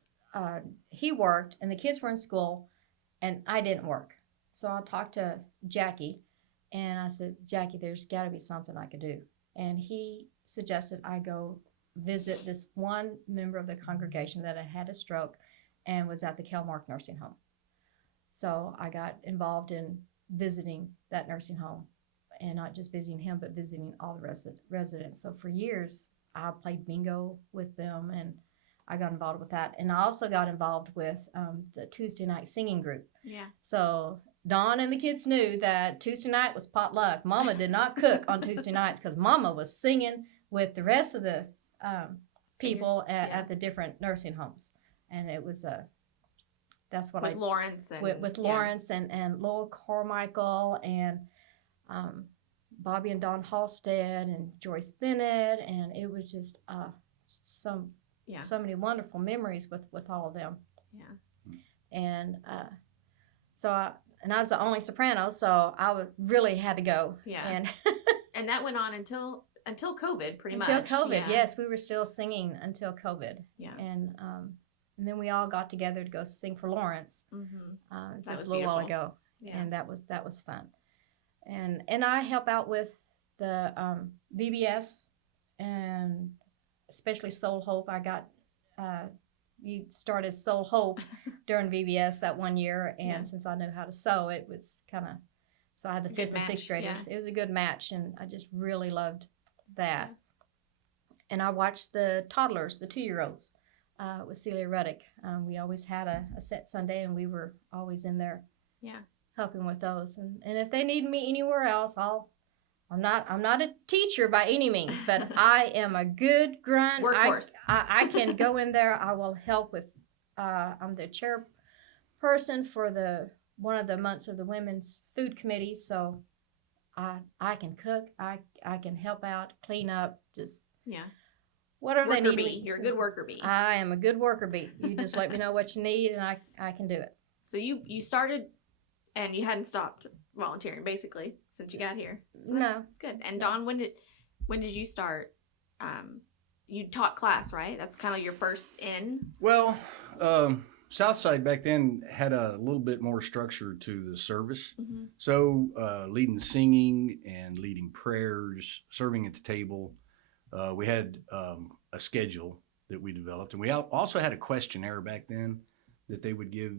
he worked and the kids were in school and I didn't work. So I talked to Jackie and I said, Jackie, there's got to be something I could do. And he suggested I go visit this one member of the congregation that had a stroke and was at the Kelmark nursing home. So I got involved in visiting that nursing home, and not just visiting him, but visiting all the residents. So for years, I played bingo with them, and I got involved with that. And I also got involved with the Tuesday night singing group. Yeah. So Dawn and the kids knew that Tuesday night was potluck. Mama did not cook on Tuesday nights because Mama was singing with the rest of the people at the different nursing homes. And it was that's what with Lawrence and with Lawrence and Lowell Carmichael and Bobby and Don Halstead and Joyce Bennett, and it was just so many wonderful memories with all of them. Yeah. And I was the only soprano, so I really had to go. Yeah. And and that went on until COVID, pretty much. Until COVID, yeah. yes, we were still singing until COVID. Yeah. And then we all got together to go sing for Lawrence That just was a little while beautiful. ago, Yeah. and that was fun. And I help out with the VBS and especially Soul Hope. I got we started Soul Hope during VBS that one year, and since I knew how to sew, it was kind of so I had the fifth and sixth graders. Yeah. It was a good match, and I just really loved that. And I watched the toddlers, the 2-year-olds. With Celia Ruddick. We always had a set Sunday, and we were always in there helping with those. And if they need me anywhere else, I'm not a teacher by any means, but I am a good grunt. Workhorse. I can go in there. I will help with, I'm the chairperson for one of the months of the Women's Food Committee, so I can cook, I can help out, clean up, just whatever worker they need bee. me. You're a good worker bee. I am a good worker bee. You just let me know what you need, and I can do it. So you started, and you hadn't stopped volunteering basically since you got here. So No, it's good. And Dawn, when did you start? You taught class, right? That's kind of your first in. Well, Southside back then had a little bit more structure to the service. Mm-hmm. So leading singing and leading prayers, serving at the table. We had a schedule that we developed, and we also had a questionnaire back then that they would give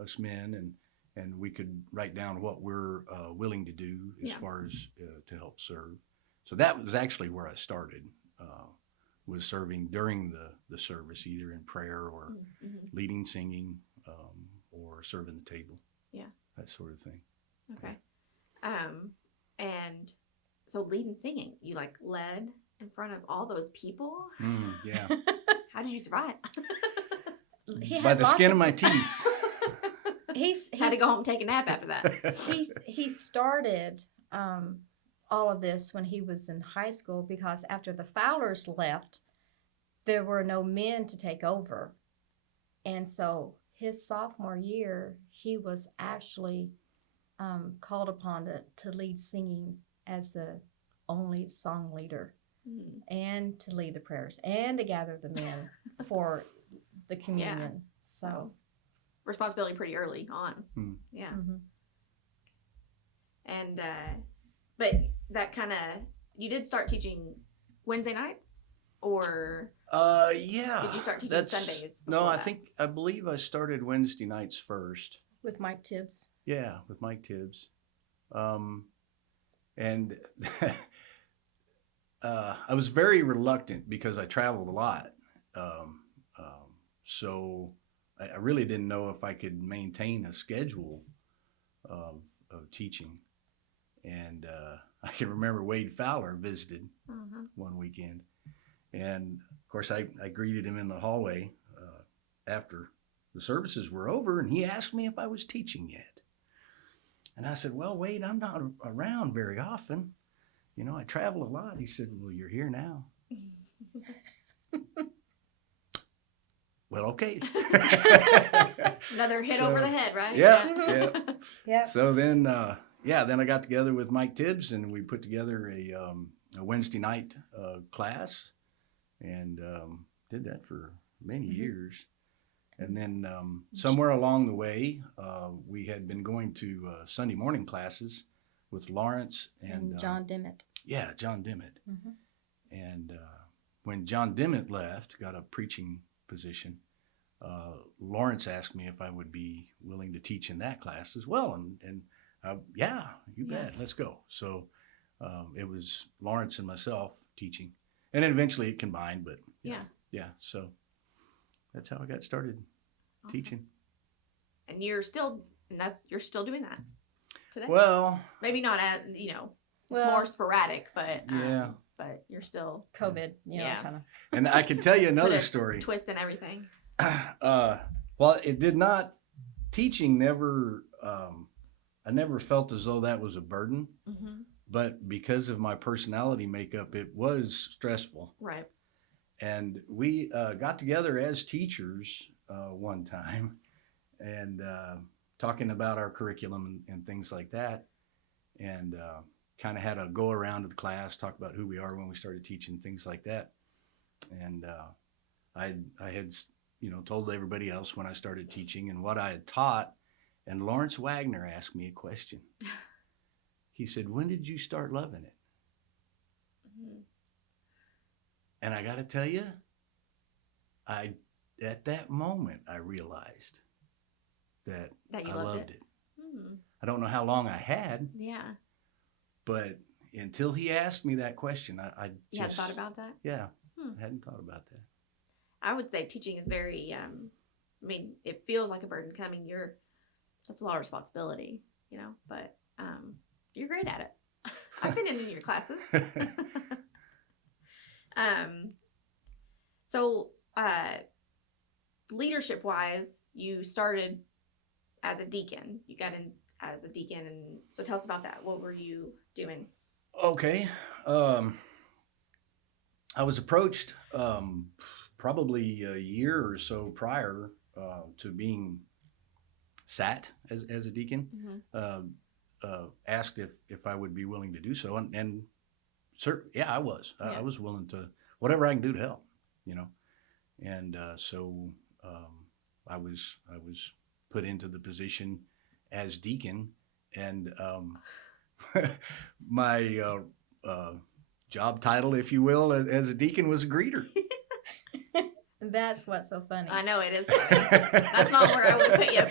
us men, and we could write down what we're willing to do as far as to help serve. So that was actually where I started, was serving during the service, either in prayer or leading singing or serving the table. Yeah, that sort of thing. Okay, and so leading singing, you like led in front of all those people? Yeah. How did you survive? By the skin of my teeth. He's had to go home and take a nap after that. He started all of this when he was in high school, because after the Fowlers left, there were no men to take over. And so his sophomore year, he was actually called upon to lead singing as the only song leader. And to lead the prayers and to gather the men for the communion. So responsibility pretty early on. Yeah. And but that kind of, you did start teaching Wednesday nights, or Yeah. did you start teaching Sundays? No, before I that? believe I started Wednesday nights first. With Mike Tibbs. Yeah, with Mike Tibbs. And I was very reluctant because I traveled a lot. So I really didn't know if I could maintain a schedule of teaching. And I can remember Wade Fowler visited one weekend. And of course, I greeted him in the hallway after the services were over, and he asked me if I was teaching yet. And I said, well, Wade, I'm not around very often. You know, I travel a lot. He said, well, you're here now. Well, okay. Another hit over the head, right? Yeah. Yeah. So then, then I got together with Mike Tibbs, and we put together a Wednesday night class, and did that for many years. And then somewhere along the way, we had been going to Sunday morning classes with Lawrence and John Dimmitt. Yeah, John Dimmitt. Mhm. And when John Dimmitt left, got a preaching position, Lawrence asked me if I would be willing to teach in that class as well. And yeah, you bet, let's go. So it was Lawrence and myself teaching. And then eventually it combined, but yeah. So that's how I got started teaching. And you're still doing that today. Well, maybe not at, it's Well, more sporadic, but yeah. but you're still COVID, Yeah. kind of. And I can tell you put another a story. twist in everything. Well, it did not. Teaching never. I never felt as though that was a burden, Mm-hmm. but because of my personality makeup, it was stressful. Right. And we got together as teachers one time, and talking about our curriculum and things like that, and kind of had a go around to the class, talk about who we are when we started teaching, things like that. And I had told everybody else when I started teaching and what I had taught. And Lawrence Wagner asked me a question. He said, when did you start loving it? Mm-hmm. And I got to tell you, at that moment, I realized that you I loved it. Mm-hmm. I don't know how long I had, Yeah. but until he asked me that question, I just... You hadn't thought about that? Yeah, Hmm. I hadn't thought about that. I would say teaching is very, it feels like a burden. I mean, that's a lot of responsibility, but you're great at it. I've been in your classes. So leadership wise, you started as a deacon. You got in as a deacon, and so tell us about that. What were you doing? Okay. I was approached probably a year or so prior to being sat as a deacon, asked if I would be willing to do so. And yeah, I was. I was willing to, whatever I can do to help, And so I was put into the position as deacon, and my job title, if you will, as a deacon was a greeter. That's what's so funny. I know it is. That's not where I would have put you,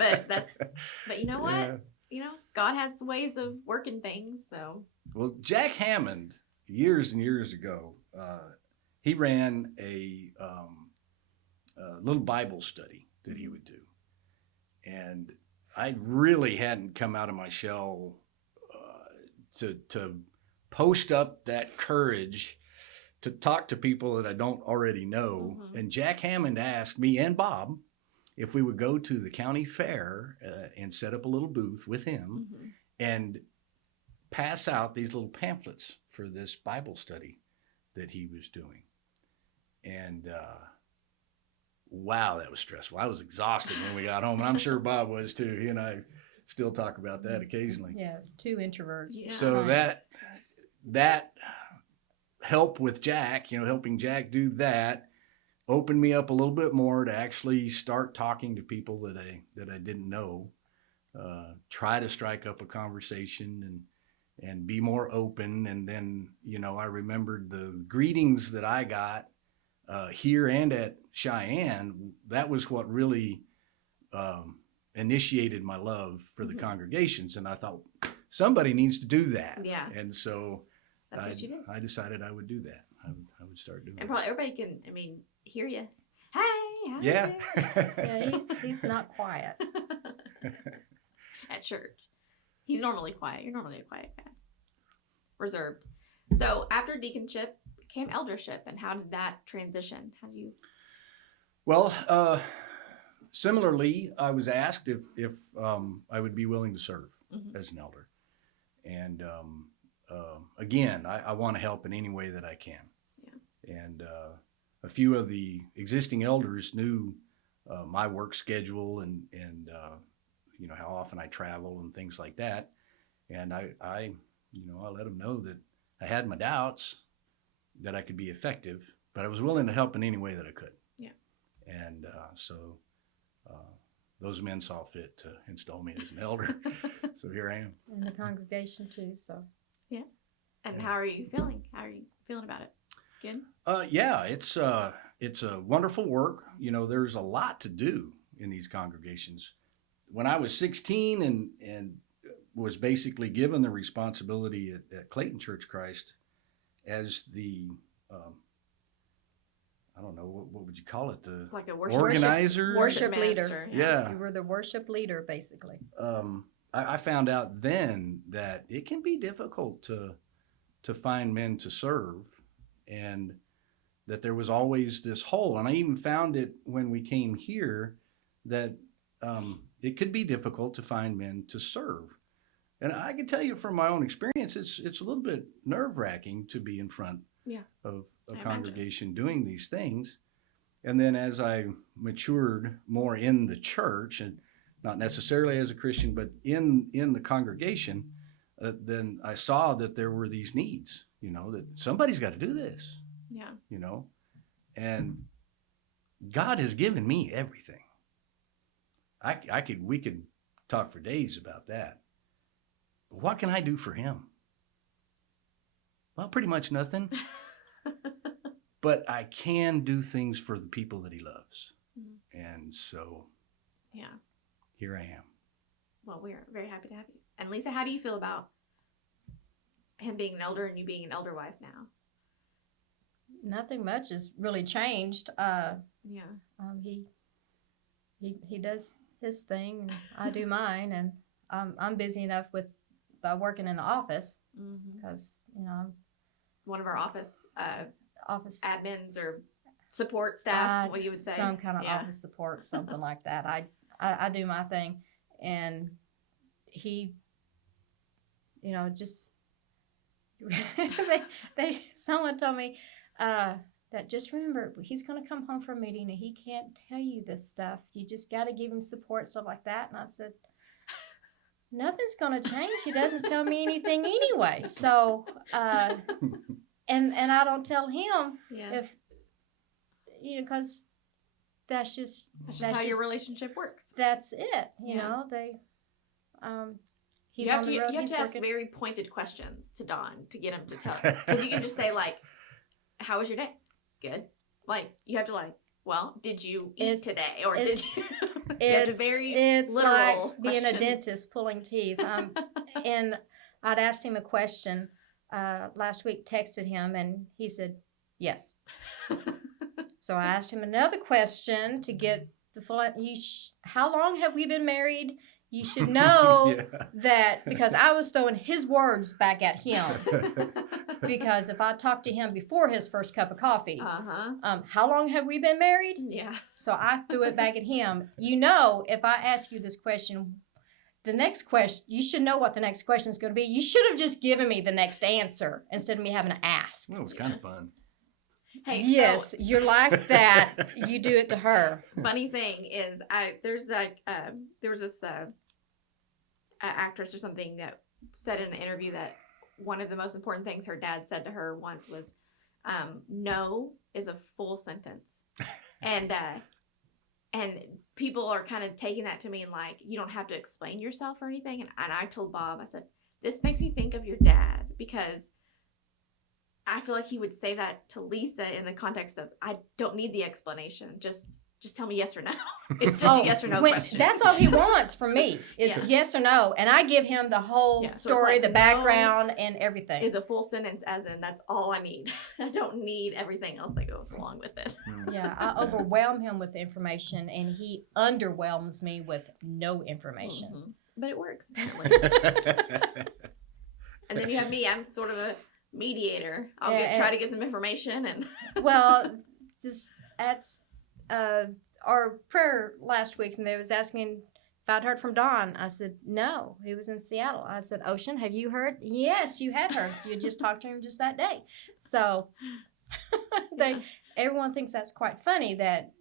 but you know what? Yeah. God has ways of working things. So. Well, Jack Hammond, years and years ago, he ran a little Bible study that he would do, and I really hadn't come out of my shell to post up that courage to talk to people that I don't already know. Mm-hmm. And Jack Hammond asked me and Bob if we would go to the county fair and set up a little booth with him and pass out these little pamphlets for this Bible study that he was doing. And wow, that was stressful. I was exhausted when we got home, and I'm sure Bob was too. He and I still talk about that occasionally. Yeah, two introverts. Yeah. So that help with Jack, helping Jack do that, opened me up a little bit more to actually start talking to people that I didn't know, try to strike up a conversation, and be more open. And then, I remembered the greetings that I got here and at Cheyenne. That was what really initiated my love for the congregations. And I thought, somebody needs to do that. Yeah. And so That's what you did. I decided I would do that. I would start doing And that. probably everybody can, hear you. Hey, how Yeah. you doing? Yeah, he's not quiet. At church. He's normally quiet. You're normally a quiet guy. Reserved. So after deaconship came eldership, and how did that transition? How do you? Well, similarly, I was asked if I would be willing to serve as an elder. And again, I want to help in any way that I can. Yeah. And a few of the existing elders knew my work schedule and how often I travel and things like that. And I let them know that I had my doubts that I could be effective, but I was willing to help in any way that I could. Yeah. And so those men saw fit to install me as an elder. So here I am. In the congregation too, so. Yeah. And how are you feeling? How are you feeling about it? Good? Yeah, it's a wonderful work. There's a lot to do in these congregations. When I was 16 and was basically given the responsibility at Clayton Church Christ as the, I don't know, what would you call it? The Like a worship organizer? Worship minister, leader. Yeah. You were the worship leader, basically. I found out then that it can be difficult to find men to serve, and that there was always this hole. And I even found it when we came here that it could be difficult to find men to serve. And I can tell you from my own experience, it's a little bit nerve-wracking to be in front of a congregation doing these things. And then as I matured more in the church, and not necessarily as a Christian, but in the congregation, then I saw that there were these needs, that somebody's got to do this. Yeah. And God has given me everything. We could talk for days about that. What can I do for him? Well, pretty much nothing. But I can do things for the people that he loves. And so, here I am. Well, we're very happy to have you. And Lisa, how do you feel about him being an elder and you being an elder wife now? Nothing much has really changed. He does his thing, and I do mine, and I'm busy enough with working in the office because I'm one of our office office admins or support staff. What you would say? Some kind of office support, something like that. I do my thing, and he, just someone told me that just remember, he's going to come home from a meeting and he can't tell you this stuff. You just got to give him support, stuff like that. And I said, nothing's going to change. He doesn't tell me anything anyway. So, and I don't tell him if, because that's just how your relationship works. That's it. You know, he's on the road. You have to ask very pointed questions to Don to get him to tell. Because you can just say like, how was your day? Good. Like, you have to well, did you eat today? Or did you? It's literal like being questions. a dentist pulling teeth. And I'd asked him a question last week, texted him, and he said, yes. So I asked him another question to get the full, how long have we been married? You should know that, because I was throwing his words back at him. Because if I talked to him before his first cup of coffee, how long have we been married? Yeah. So I threw it back at him. If I ask you this question, the next question, you should know what the next question is going to be. You should have just given me the next answer instead of me having to ask. Well, it was kind of fun. Hey, yes, so, you're like that. You do it to her. Funny thing is, there was this actress or something that said in an interview that one of the most important things her dad said to her once was, no is a full sentence. And people are kind of taking that to mean like, you don't have to explain yourself or anything. And I told Bob, I said, this makes me think of your dad, because I feel like he would say that to Lisa in the context of, I don't need the explanation. Just tell me yes or no. It's just a yes or no question. That's all he wants from me is Yeah. yes or no. And I give him the whole Yeah, so it's story, like, the no background, and everything. Is a full sentence, as in, that's all I need. I don't need everything else that goes along with it. Yeah, I overwhelm him with information, and he underwhelms me with no information. Mm-hmm. But it works. And then you have me. I'm sort of a mediator. I'll try to get some information. And well, just at our prayer last week, and they was asking if I'd heard from Don. I said, no, he was in Seattle. I said, Ocean, have you heard? Yes, you had heard. You just talked to him just that day. So everyone thinks that's quite funny that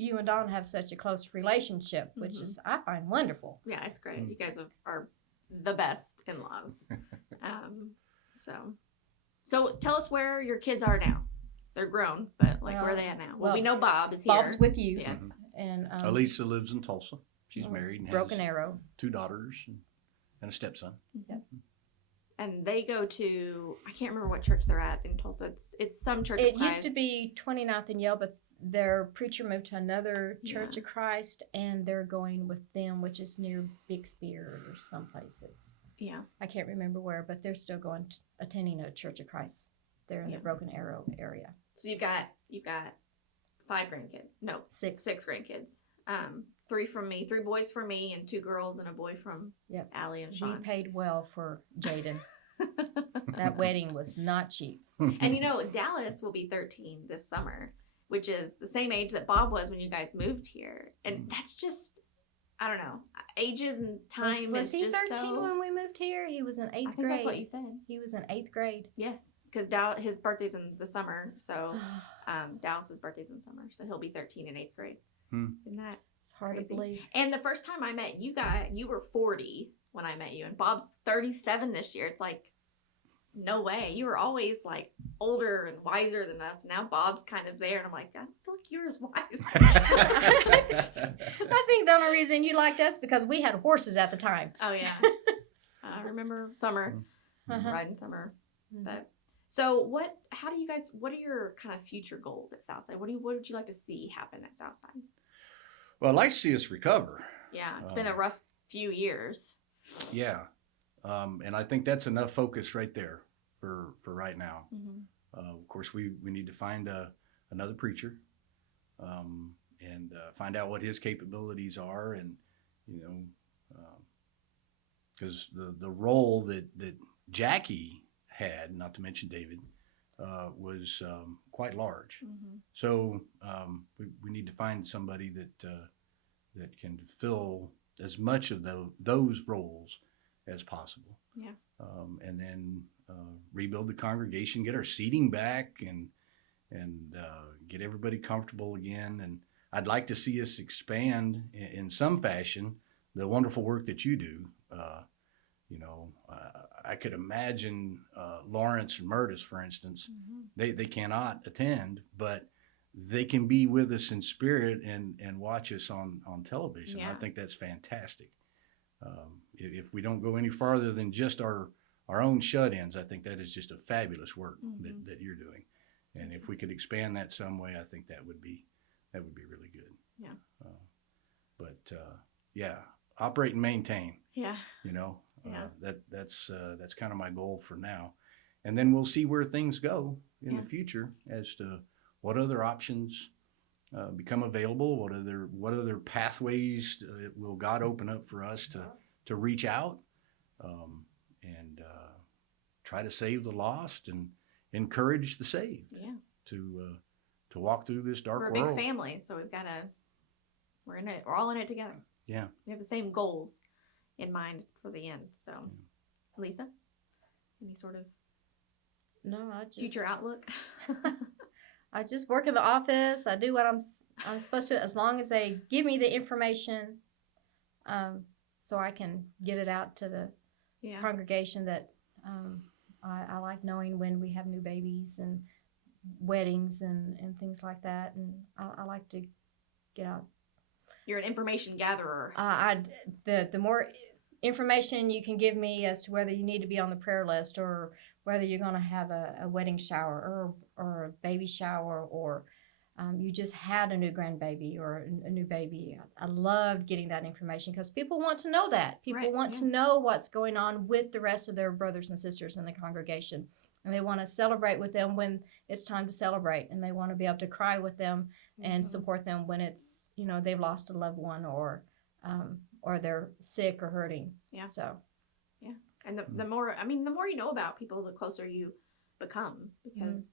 you and Don have such a close relationship, which is, I find wonderful. Yeah, it's great. You guys are the best in-laws. So tell us where your kids are now. They're grown, but where are they at now? Well, we know Bob is here. Bob's with you. Yes. And Elisa lives in Tulsa. She's married and Broken has Arrow. 2 daughters and a stepson. Yep. And they go to, I can't remember what church they're at in Tulsa. It's some church It of Christ. used to be 29th and Yale, but their preacher moved to another Church of Christ, and they're going with them, which is near Bixby or someplace. Yeah. I can't remember where, but they're still attending a Church of Christ. They're in the Broken Arrow area. So you've got 5 grandkids. No, 6 grandkids. 3 from me, 3 boys from me, and 2 girls and a boy from Allie and Sean. We paid well for Jaden. That wedding was not cheap. And Dallas will be 13 this summer, which is the same age that Bob was when you guys moved here. And that's just, I don't know, ages and time was is he just 13 when we moved here? He was in 8th grade. I think that's what you said. He was in 8th grade. Yes, because his birthday's in the summer, so Dallas's birthday's in summer, so he'll be 13 in 8th grade. Isn't that It's hard crazy? to believe. And the first time I met you you were 40 when I met you, and Bob's 37 this year. It's like, no way. You were always like older and wiser than us. Now Bob's kind of there, and I'm like, I feel like you're as wise. I think the only reason you liked us because we had horses at the time. Oh yeah, I remember summer, riding summer. Mm-hmm. But so what are your kind of future goals at Southside? What would you like to see happen at Southside? Well, I'd like to see us recover. Yeah, it's been a rough few years. Yeah. And I think that's enough focus right there for right now. Of course, we need to find another preacher and find out what his capabilities are. And, because the role that Jackie had, not to mention David, was quite large. So we need to find somebody that can fill as much of those roles as possible. Yeah. And then rebuild the congregation, get our seating back, and get everybody comfortable again. And I'd like to see us expand in some fashion the wonderful work that you do. I could imagine Lawrence and Murtis, for instance, they cannot attend, but they can be with us in spirit and watch us on television. Yeah. I think that's fantastic. If we don't go any farther than just our own shut-ins, I think that is just a fabulous work that you're doing. And if we could expand that some way, I think that would be really good. Yeah. Operate and maintain. Yeah. That's kind of my goal for now. And then we'll see where things go in the future as to what other options become available, what other pathways will God open up for us to reach out and try to save the lost and encourage the saved. Yeah. To walk through this dark world. We're a big family, so we're in it. We're all in it together. Yeah. We have the same goals in mind for the end. So, Lisa, any sort of future outlook? I just work in the office. I do what I'm supposed to, as long as they give me the information, so I can get it out to the congregation. That I like knowing when we have new babies and weddings and things like that, and I like to get out. You're an information gatherer. The more information you can give me as to whether you need to be on the prayer list or whether you're going to have a wedding shower or a baby shower or you just had a new grandbaby or a new baby. I loved getting that information because people want to know that. People Right, want yeah. to know what's going on with the rest of their brothers and sisters in the congregation. And they want to celebrate with them when it's time to celebrate. And they want to be able to cry with them and Mhm. support them when it's, you know, they've lost a loved one or they're sick or hurting. Yeah. So, And the more, I mean, the more you know about people, the closer you become because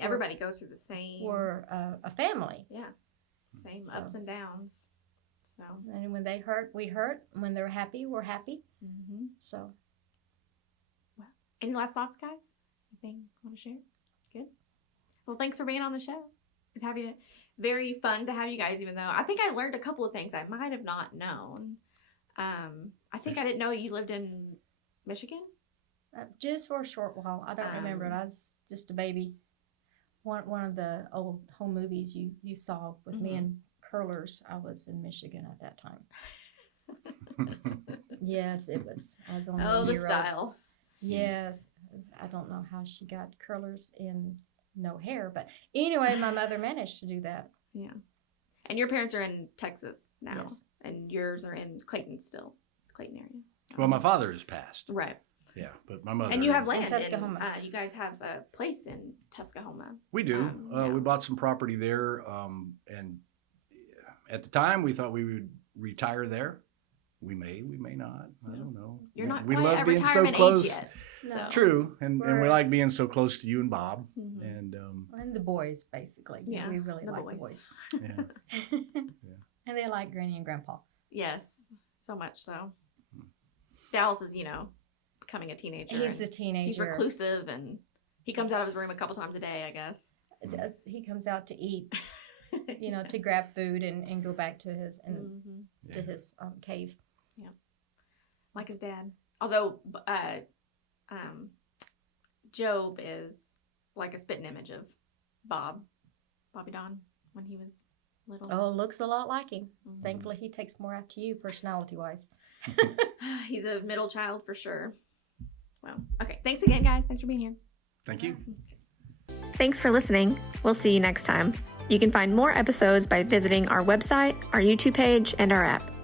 everybody goes through the same. we're a family. Yeah. Same So. ups and downs. So. And when they hurt, we hurt. When they're happy, we're happy. Mm-hmm. So, Any last thoughts, guys? Anything you want to share? Good. Well, thanks for being on the show. It's very fun to have you guys, even though I think I learned a couple of things I might have not known. I think I didn't know you lived in Michigan. just for a short while. I don't remember it. I was just a baby. One of the old home movies you saw with me Mhm. in curlers, I was in Michigan at that time. Yes, it was. I was only a Oh, the year old. style. Yes. I don't know how she got curlers in no hair, but anyway, my mother managed to do that. Yeah. And your parents are in Texas now. Yes. And yours are in Clayton still. Clayton area. So. Well, my father has passed. Right. Yeah, but my mother. And you have land in Tuscaloosa. you guys have a place in Tuscaloosa. We do. Yeah. We bought some property there, and at the time we thought we would retire there. We may not. I don't know. You're not We quite love at being so retirement close. age yet. No. So. True, and we We're- like being so close to you and Bob, Mhm. and And the boys, basically. Yeah, We really the like boys. the boys. yeah. And they like Granny and Grandpa. Yes, so much so. Dallas is, becoming a teenager. He's a and teenager. he's reclusive and he comes out of his room a couple times a day, I guess. He comes out to eat, to grab food and go back to his Mhm. to his cave. Like his dad. Although Job is like a spitting image of Bobby Don, when he was little. Oh, looks a lot like him. Mhm. Thankfully, he takes more after you, personality-wise. He's a middle child for sure. Well, okay. Thanks again, guys. Thanks for being here. Thank you. Thanks for listening. We'll see you next time. You can find more episodes by visiting our website, our YouTube page, and our app.